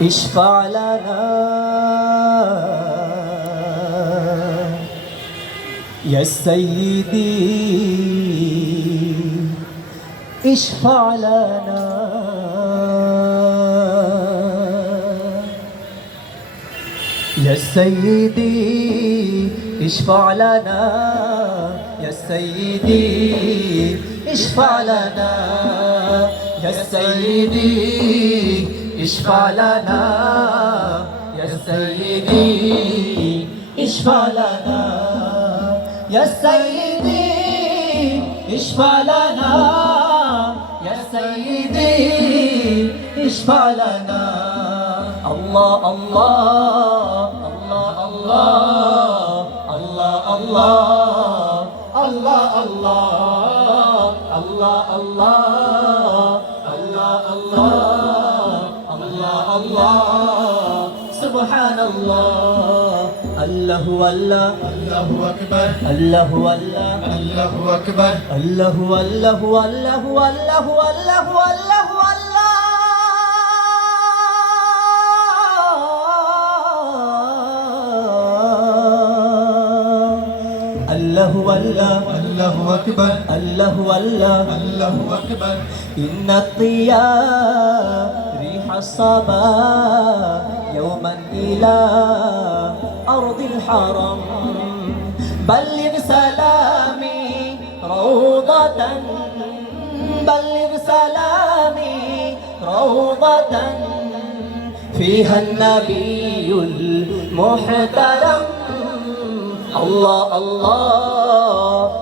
اشفع لنا. يا سيدي اشفع لنا. يا سيدي اشفع لنا. يا سيدي اشفع لنا يا سيدي اشفع لنا يا سيدي اشفع لنا يا سيدي اشفع لنا يا سيدي اشفع لنا الله الله الله الله الله الله الله الله الله الله الله الله سبحان الله الله والله الله أكبر الله والله الله أكبر. الله والله والله والله والله والله والله الله والله الله أكبر. الله والله الله أكبر. إن الطيار ريح الصبا يوما إلى أرض الحرم. بلغ سلامي روضة. بلغ سلامي روضة. فيها النبي المحترم. الله الله.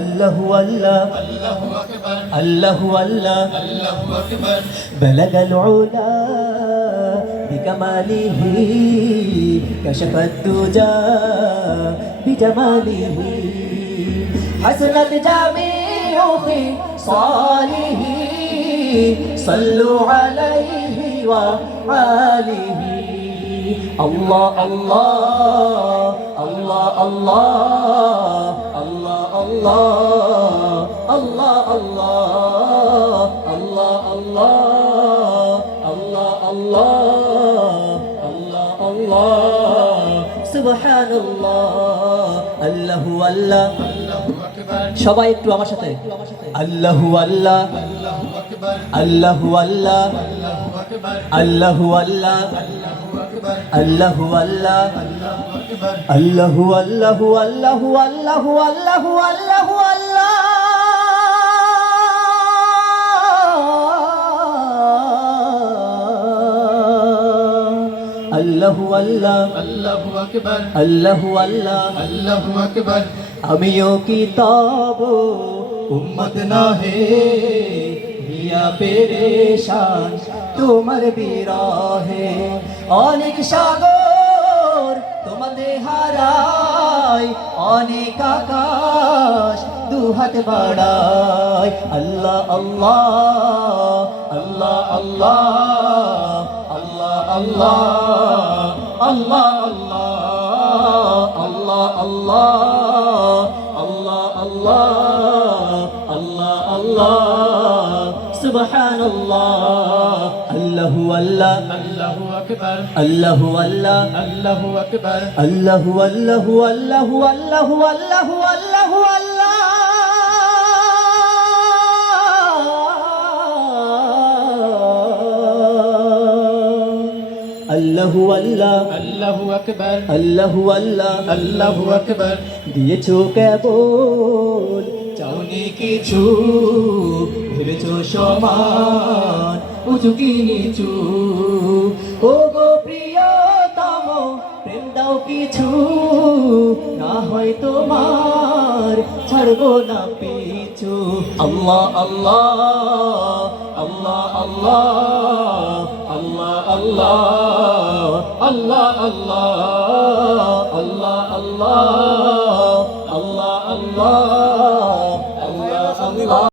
الله الله. أكبر الله الله. أكبر بلغ العلا بكماله كشف الدجى بجماله. حسنت جميع خصاله صلوا عليه وآله. الله الله الله الله. আল্লাহ আল্লাহ আল্লাহ আল্লাহ আল্লাহ আল্লাহ আল্লাহ আল্লাহ সুবহানাল্লাহ আল্লাহু আল্লাহ সবাই একটু আমার সাথে আল্লাহু আল্লাহ আল্লাহু আল্লাহ আল্লাহু আল্লাহ আল্লাহ আল্লাহ আল্লাহ আল্লাহ আল্লাহ আল্লাহ আল্লাহ আল্লাহ আল্লাহ। আল্লাহ আল্লাহ আল্লাহ আকবার আল্লাহ আল্লাহ আল্লাহ আকবার আমিও কি তব? উম্মত না হে মিয়া পেরেশান। তোমার বিরহে অনেক সাগর তোমাদের হারায় অনেক আকাশ দুহাত বাড়ায় আল্লাহ আল্লাহ আল্লাহ আল্লাহ আল্লাহ আল্লাহ আল্লাহ আল্লাহ আল্লাহ আল্লাহ আল্লাহ আল্লাহ আল্লাহ সুবহানাল্লাহ। আল্লাহু আল্লাহ। আল্লাহু আকবার। আল্লাহু আল্লাহ। আল্লাহু আকবার। আল্লাহু আল্লাহু আল্লাহু আল্লাহু আল্লাহু আল্লাহু আল্লাহ। আল্লাহু আল্লাহ। আল্লাহু আকবার। আল্লাহু আল্লাহ। আল্লাহু আকবার। দিয়েছ কেবল। চাওনি কিছু সমান, উঁচু কি নিচু? ও গো প্রিয়তম, প্রেম দাও কিছু, না হয় তোমার ছাড়বো না পিছু। আল্লাহ আল্লাহ আল্লাহ আল্লাহ আল্লাহ আল্লাহ আল্লাহ আল্লাহ আল্লাহ আল্লাহ।